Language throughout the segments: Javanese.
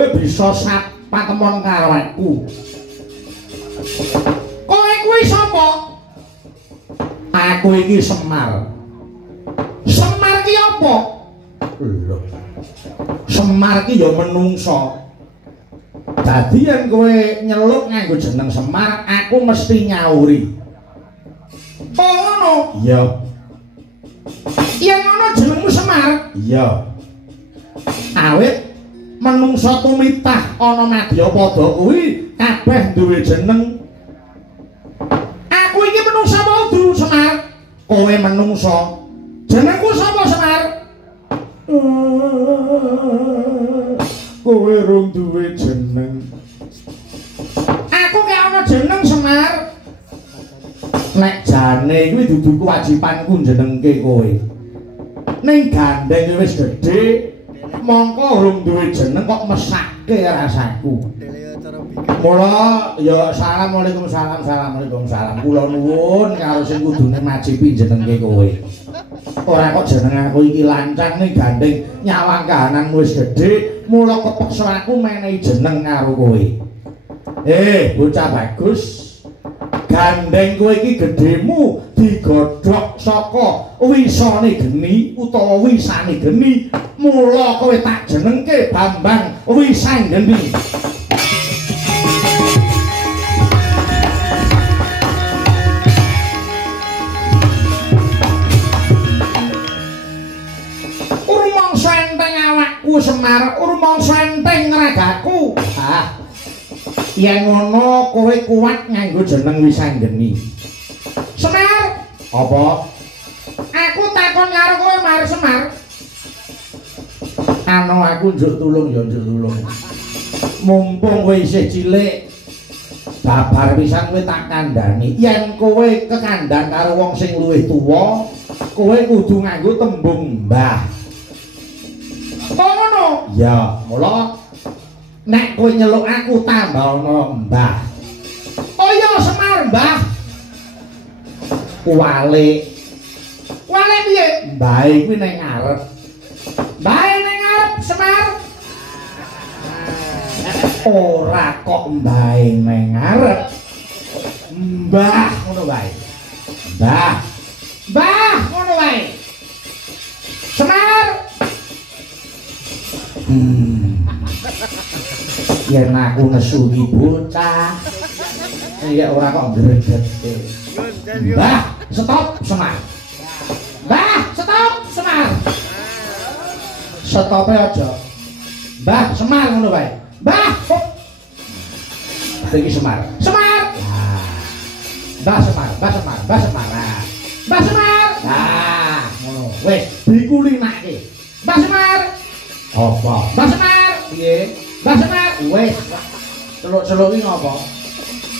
kowe bisa patemon karo aku. Kowe kuwi sapa? Aku iki Semar. Semar ki apa? Lho. Semar ki ya menungso. Dadi yen kowe nyeluk nganggo jeneng Semar, aku mesti nyauri. Oh ngono? Iya. Yen ngono jenengmu Semar? Iya. Awit menungso tumitah ana Madyapada kuwi kabeh duwe jeneng. Aku iki menungso mau durung Semar. Kowe menungso. Jenengku sapa Semar? Kowe rung duwe jeneng. Aku gak ana jeneng Semar. Nek jane kuwi dudu kewajibanku jenengke kowe. Ning gandeng wis gedhe, mongko rung duwe jeneng kok mesake rasaku. Mula ya assalamualaikum salam. Kula nuwun karo sing kudune majipi jenengke kowe. Ora kok jeneng aku iki lancang ning gandeng nyawang kahanan wis gedhe, mula kepeksa aku menehi jeneng karo kowe. Bocah bagus. Gandeng kowe iki gedhemu digodhog saka wisane geni utawa wisane geni, mula kowe tak jenengke Bambang Wisanggeni. Semar urmangsa enteng ragaku. Yen ngono kowe kuat nganggo jeneng Wisanggeni. Semar, apa? Aku takon karo kowe Mar Semar. Aku njuk tulung ya njuk tulung. Mumpung kowe isih cilik, babar pisan kowe tak kandhani. Yen kowe kekandhan karo wong sing luwih tuwa, kowe kudu nganggo tembung Mbah. Ngono? Ya, mula nek kowe nyeluk aku tambahno Mbah. Oh iya Semar, Mbah. Wale. Wale piye? Mbah kuwi ning ngarep. Mbah ning ngarep Semar. Ora kok mbah ning ngarep. Mbah ngono wae. Mbah. Mbah ngono wae. Semar. Yen aku nesu iki bocah. Ya ora kok greget. Mbah, stop Semar. Mbah, stop Semar. Stope aja. Mbah, Semar ngono wae. Mbah. Iki Semar. Semar. Mbah Semar, Mbah Semar, Mbah Semar. Mbah Semar. Nah, ngono. Wis dikulinake. Mbah Semar. Apa? Mbah Semar. Piye? Mbah Semar. Wis. Celuk-celuk iki ngopo?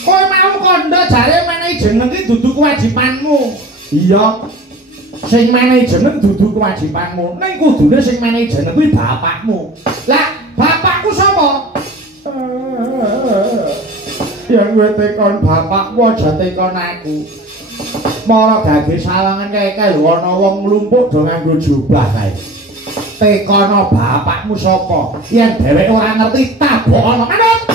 Kowe mau kandha jare menehi jeneng iki dudu kewajibanmu. Iya. Sing menehi jeneng dudu kewajibanmu. Ning kudune sing menehi jeneng kuwi bapakmu. Lah, bapakku sapa? Yen kowe tekon bapakmu aja tekon aku. Mara dadi sawangan keke lho ana wong nglumpuk do nganggo jubah kae. Tekono bapakmu sapa? Yen dheweke ora ngerti tabokno manut.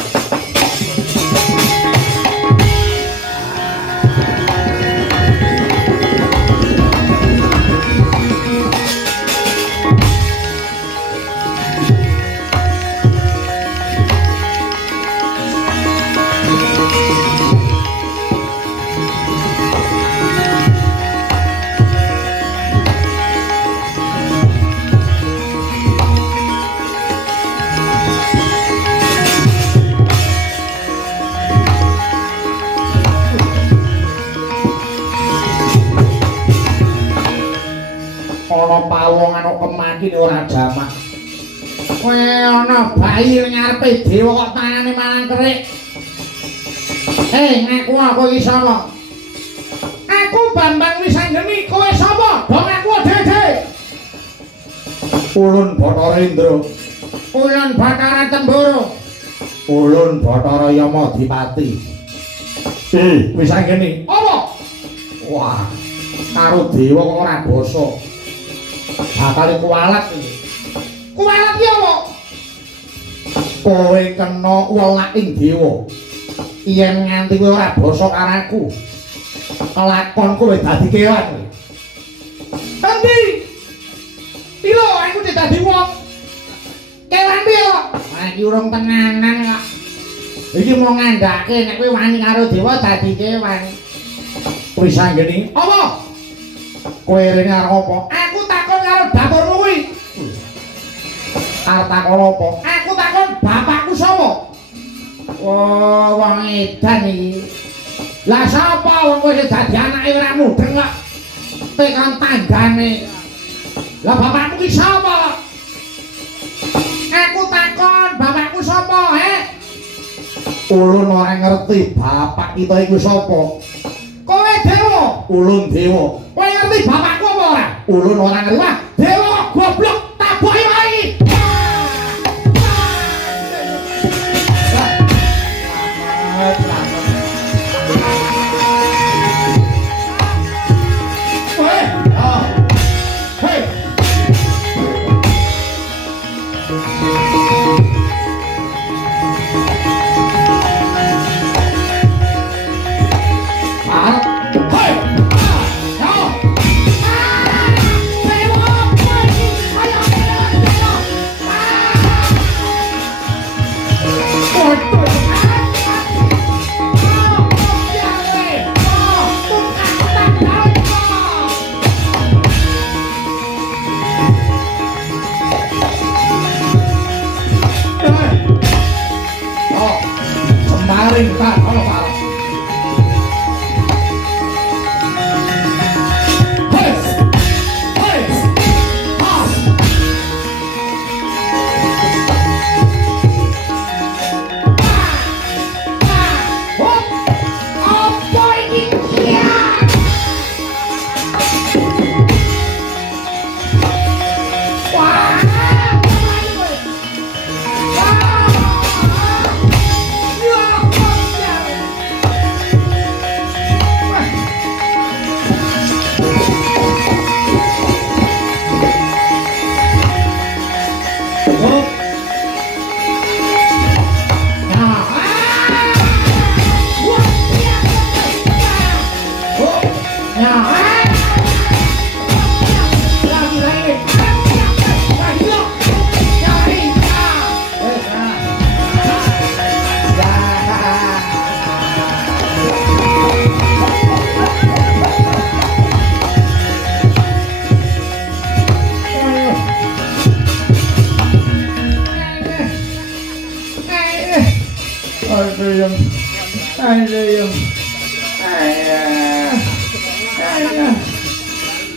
Pawongan kok kemaki ora jamak. Kowe ana bayi ngarepe dewa kok tangane malang kerik. Ngaku aku iki sapa? Aku Bambang Wisanggeni, kowe sapa? Dong aku dhewe. Ulun Bathara Indra. Ulun Bathara Temburu. Ulun Bathara Yamadipati. Wisanggeni. Apa? Wah, karo dewa kok ora basa. Bakal kualat iki. Kualat ki apa? kowe kena welah ing dewa. Yen nganti kowe ora basa karo aku, lakonku wis dadi kewan. Endi? Piro aku dadi wong? Kewan piro? Iki urung tenanan kok. Iki mau ngandhake nek kowe wani karo dewa dadi kewan. Wis anggene apa? Kowe rene arep apa? Aku takon karo dapurmu kuwi. Arep takon apa? Aku takon bapakku sapa? Oh, wong edan iki. Lah sapa wong kowe dadi anake ora mudeng kok. Tekan tanggane. Lah bapakmu ki sapa? Aku takon bapakku sapa, Ulun ora ngerti bapak kita iku sapa. Kowe dewa, ulun dewa. Kowe ngerti bapakku apa ora? Ulun ora ngerti. Wah, dewa goblok taboki wae. Perintah kalau salah.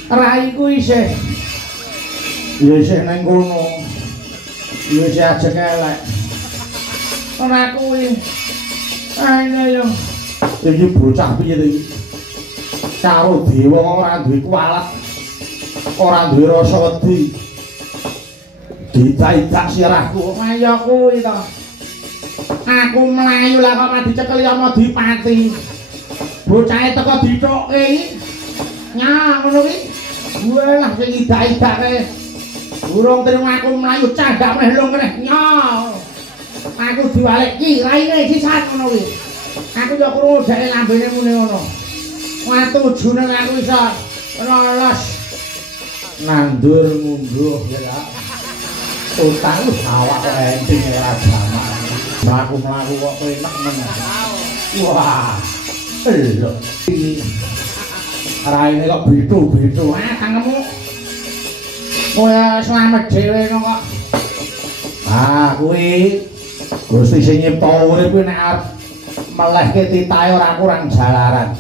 Raiku isih ya isih nang kono ya isih ajeng elek ora kuwi ayo iki bocah piye iki karo dewa ora duwe kualat ora duwe rasa wedi didak-idak sirahku ayo kuwi to aku mlayu lah kok dicekel ya Adipati bocahe teko dithokke nya ngono ki walah sing idak-idake urung terima aku mlayu candak meh lung kene nya aku diwalek ki raine sisan ngono ki aku yo krungu dhek lambene mune ngono watu tujune aku iso lolos nandur munduh ya utang awak ending ora jamak mlaku-mlaku kok enak men wah lho iki raine kok bitu-bitu kangemu kowe slamet dhewe kok kuwi Gusti sing nyipta urip kuwi nek arep melehke titahe ora kurang jalaran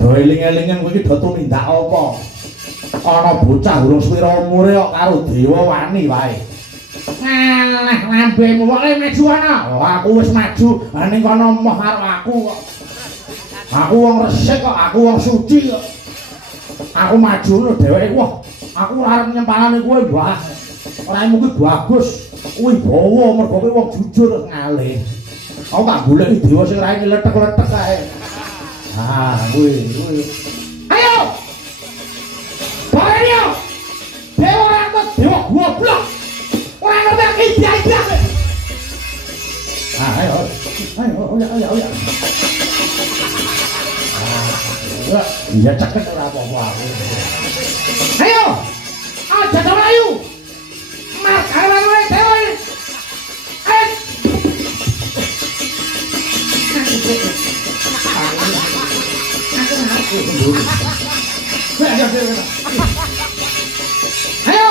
do eling-elingen kowe iki do tumindak apa ana bocah urung swira umure kok karo dewa wani wae ngalah lambemu kok maju ana aku wis maju ning kono moh karo aku kok aku wong resik kok aku wong suci kok aku maju lho dheweke wah aku ora arep nyempalane kowe mbah ora mung kuwi bagus wibawa mergo kowe wong jujur ngalih aku tak golek dewa sing raine letek-letek kae kuwi ayo Bario dewa ora dewa goblok ora ngerti iki dia Ayo, oh ya. Iya ceket ora apa-apa aku. Ayo. Aja to ayu. Mas awan wae dewe. Ayo. Ayo.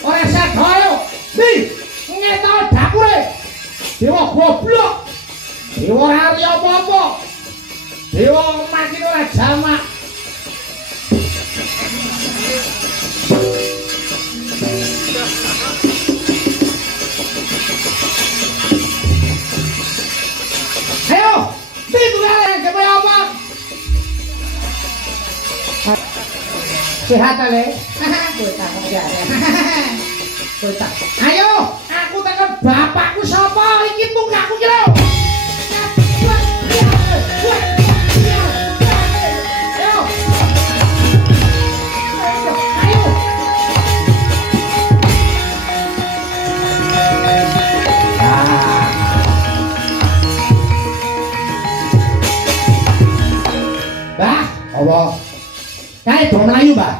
Ora sedo ayo. Di ngetol dapure. Dewa goblok. Dewa ora ari apa-apa. Dewa makin ora jamak. Ayo, itu ya, coba apa? Sehat ale? Kotak. Ayo, aku tekan bapakku sapa? Iki munggahku ki lho. Apa? Kae do mlayu, Mbak.